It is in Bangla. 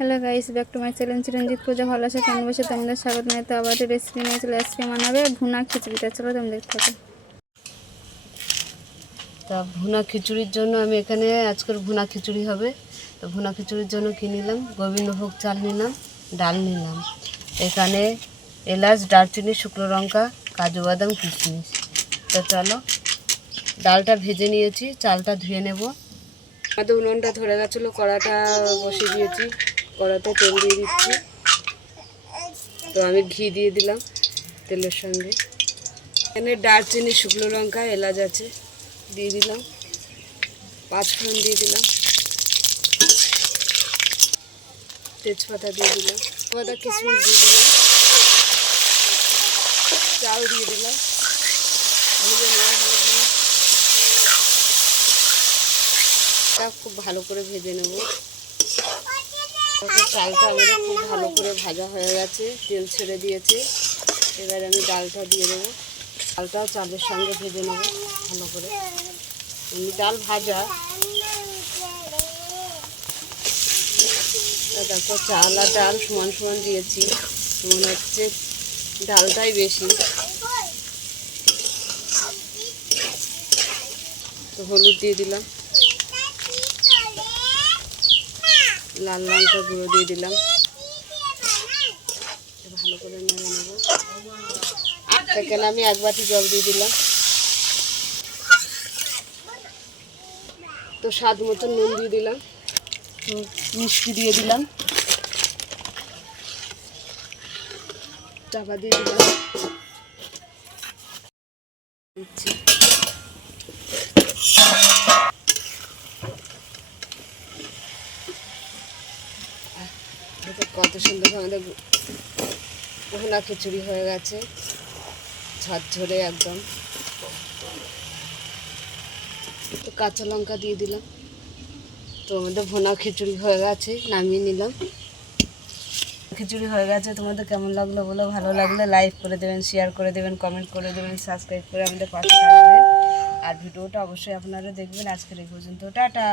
Hello guys, back to my channel Chiranjit Puja. ভালো আছে কেমন বসে তোমাদের স্বাগত নাই। তো আবার রেসিপি নিয়ে চলে আসছে, মানাবে ভুনা খিচুড়িটা। চলো তুমি দেখতে থাকো। তা ভুনা খিচুড়ির জন্য আমি এখানে আজকের ভুনা খিচুড়ি হবে। তো ভুনা খিচুড়ির জন্য কী নিলাম, গোবিন্দভোগ চাল নিলাম, ডাল নিলাম, এখানে এলাচ, দারচিনি, শুকনো লঙ্কা, কাজু বাদাম, কিশমিশ। তো চলো, ডালটা ভেজে নিয়েছি, চালটা ধুয়ে নেব। আমাদের উনুনটা ধরে গেছিলো, কড়াটা বসিয়ে দিয়েছি, কড়াতে তেল দিয়ে দিচ্ছি। তো আমি ঘি দিয়ে দিলাম তেলের সঙ্গে। এখানে দারচিনি, শুকনো লঙ্কা, এলাচ আছে, দিয়ে দিলাম। পাঁচফোড়ন দিয়ে দিলাম, তেজপাতা দিয়ে দিলাম, আদা কিশমিশ দিয়ে দিলাম, চাল দিয়ে দিলাম, খুব ভালো করে ভেজে নেব। চালটা আমাদের খুব ভালো করে ভাজা হয়ে গেছে, তেল ছেড়ে দিয়েছে। এবার আমি ডালটা দিয়ে দেবো, ডালটাও চালের সঙ্গে ভেজে নেব ভালো করে। ডাল ভাজা, তারপর চাল আর ডাল সমান সমান দিয়েছি, মনে হচ্ছে ডালটাই বেশি। তো হলুদ দিয়ে দিলাম, লাল লঙ্কা গুঁড়ো দিয়ে দিলাম, ভালো করে নেড়ে নেব। সেখানে আমি 1 বাটি জল দিয়ে দিলাম। তো স্বাদ মতো নুন দিয়ে দিলাম, তো মিষ্টি দিয়ে দিলাম, চাপা দিয়ে দিলাম। কত সুন্দর আমাদের ভুনা খিচুড়ি হয়ে গেছে, ঝরঝরে একদম। তো কাঁচা লঙ্কা দিয়ে দিলাম। তো আমাদের ভুনা খিচুড়ি হয়ে গেছে, নামিয়ে নিলাম। খিচুড়ি হয়ে গেছে, তোমাদের কেমন লাগলো বলো। ভালো লাগলে লাইক করে দেবেন, শেয়ার করে দেবেন, কমেন্ট করে দেবেন, সাবস্ক্রাইব করে আমাদের পাশে থাকবেন। আর ভিডিওটা অবশ্যই আপনারা দেখবেন। আজকের এই পর্যন্ত, টাটা।